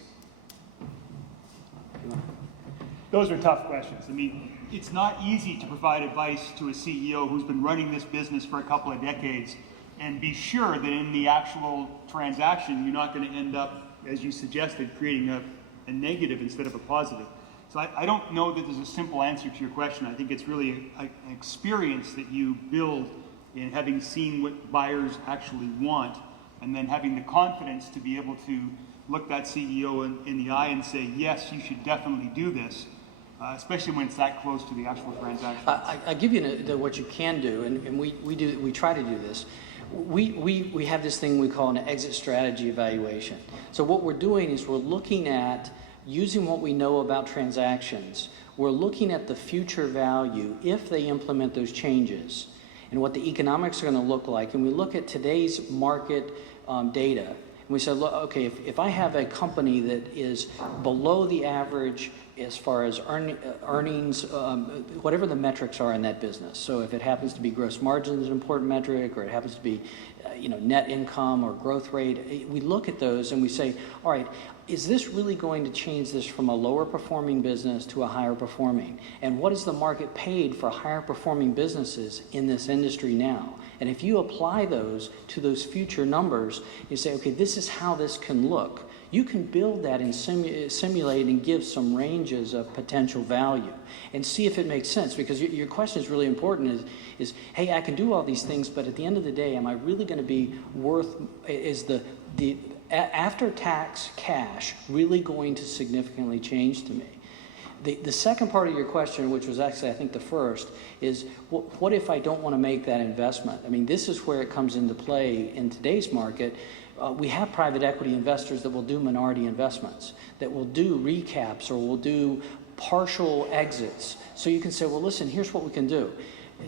Those are tough questions. I mean, it's not easy to provide advice to a CEO who's been running this business for a couple of decades and be sure that in the actual transaction, you're not going to end up, as you suggested, creating a negative instead of a positive. So I don't know that there's a simple answer to your question. I think it's really an experience that you build in having seen what buyers actually want, and then having the confidence to be able to look that CEO in the eye and say, yes, you should definitely do this, especially when it's that close to the actual transaction. I give you what you can do, and we try to do this. We have this thing we call an exit strategy evaluation. So what we're doing is we're looking at using what we know about transactions. We're looking at the future value if they implement those changes and what the economics are going to look like. And we look at today's market data. And we say, look, okay, if I have a company that is below the average as far as earnings, whatever the metrics are in that business. So if it happens to be gross margin is an important metric, or it happens to be net income or growth rate, we look at those and we say, all right, is this really going to change this from a lower performing business to a higher performing? And what is the market paid for higher performing businesses in this industry now? And if you apply those to those future numbers, you say, okay, this is how this can look. You can build that and simulate and give some ranges of potential value and see if it makes sense, because your question is really important is, hey, I can do all these things, but at the end of the day, am I really going to be is the after-tax cash really going to significantly change to me? The second part of your question, which was actually, I think, the first, is what if I don't want to make that investment? I mean, this is where it comes into play in today's market. We have private equity investors that will do minority investments, that will do recaps or will do partial exits. So you can say, well, listen, here's what we can do.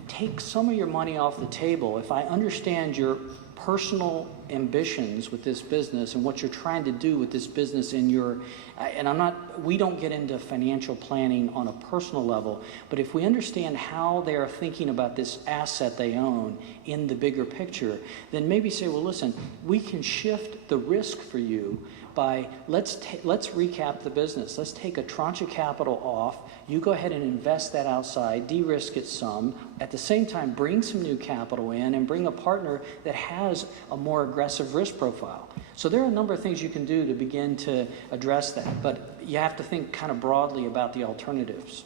Take some of your money off the table. If I understand your personal ambitions with this business and what you're trying to do with this business we don't get into financial planning on a personal level, but if we understand how they're thinking about this asset they own in the bigger picture, then maybe say, well, listen, we can shift the risk for you by let's recap the business. Let's take a tranche of capital off. You go ahead and invest that outside, de-risk it some. At the same time, bring some new capital in and bring a partner that has a more aggressive risk profile. So there are a number of things you can do to begin to address that, but you have to think kind of broadly about the alternatives.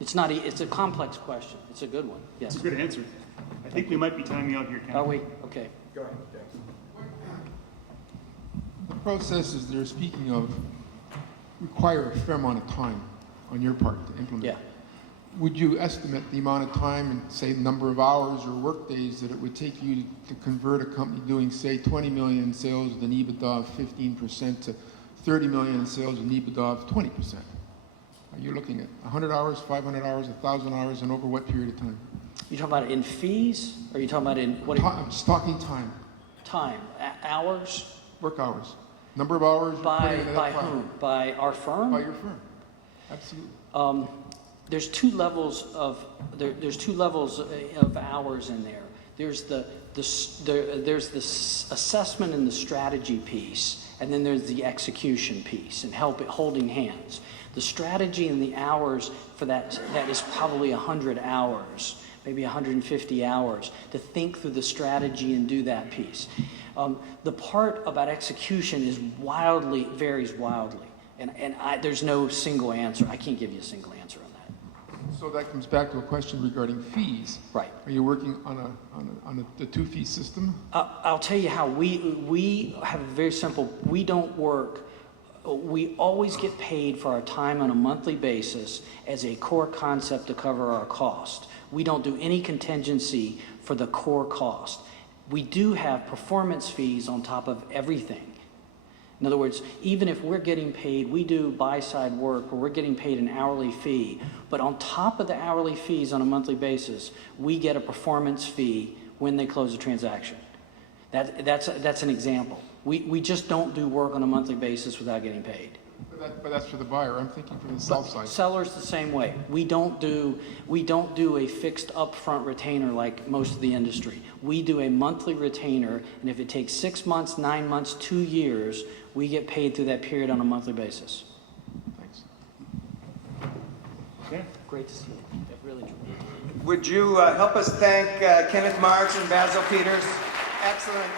It's a complex question. It's a good one. Yes. It's a good answer. I think we might be timing out here, Ken. Are we? Okay. Go ahead, thanks. The processes they're speaking of require a fair amount of time on your part to implement. Yeah. Would you estimate the amount of time and say number of hours or work days that it would take you to convert a company doing, say, 20 million in sales with an EBITDA of 15% to 30 million in sales with an EBITDA of 20%? Are you looking at 100 hours, 500 hours, 1,000 hours, and over what period of time? You talking about it in fees, or are you talking about in what? I'm just talking time. Time, hours. Work hours. Number of hours. By whom? By our firm? By your firm. Absolutely. There's two levels of hours in there. There's the assessment and the strategy piece, and then there's the execution piece and holding hands. The strategy and the hours for that is probably 100 hours maybe 150 hours to think through the strategy and do that piece. The part about execution is varies wildly. And there's no single answer. I can't give you a single answer on that. So that comes back to a question regarding fees. Right. Are you working on the two-fee system? I'll tell you how we have a very simple, we don't work, we always get paid for our time on a monthly basis as a core concept to cover our cost. We don't do any contingency for the core cost. We do have performance fees on top of everything. In other words, even if we're getting paid, we do buy-side work where we're getting paid an hourly fee, but on top of the hourly fees on a monthly basis, we get a performance fee when they close a transaction. That's an example. We just don't do work on a monthly basis without getting paid. But that's for the buyer. I'm thinking from the sell side. Sellers the same way. We don't do a fixed upfront retainer like most of the industry. We do a monthly retainer, and if it takes 6 months, 9 months, 2 years, we get paid through that period on a monthly basis. Thanks. Okay. Great to see you. I've really enjoyed it. Would you help us thank Kenneth Marks and Basil Peters? Excellent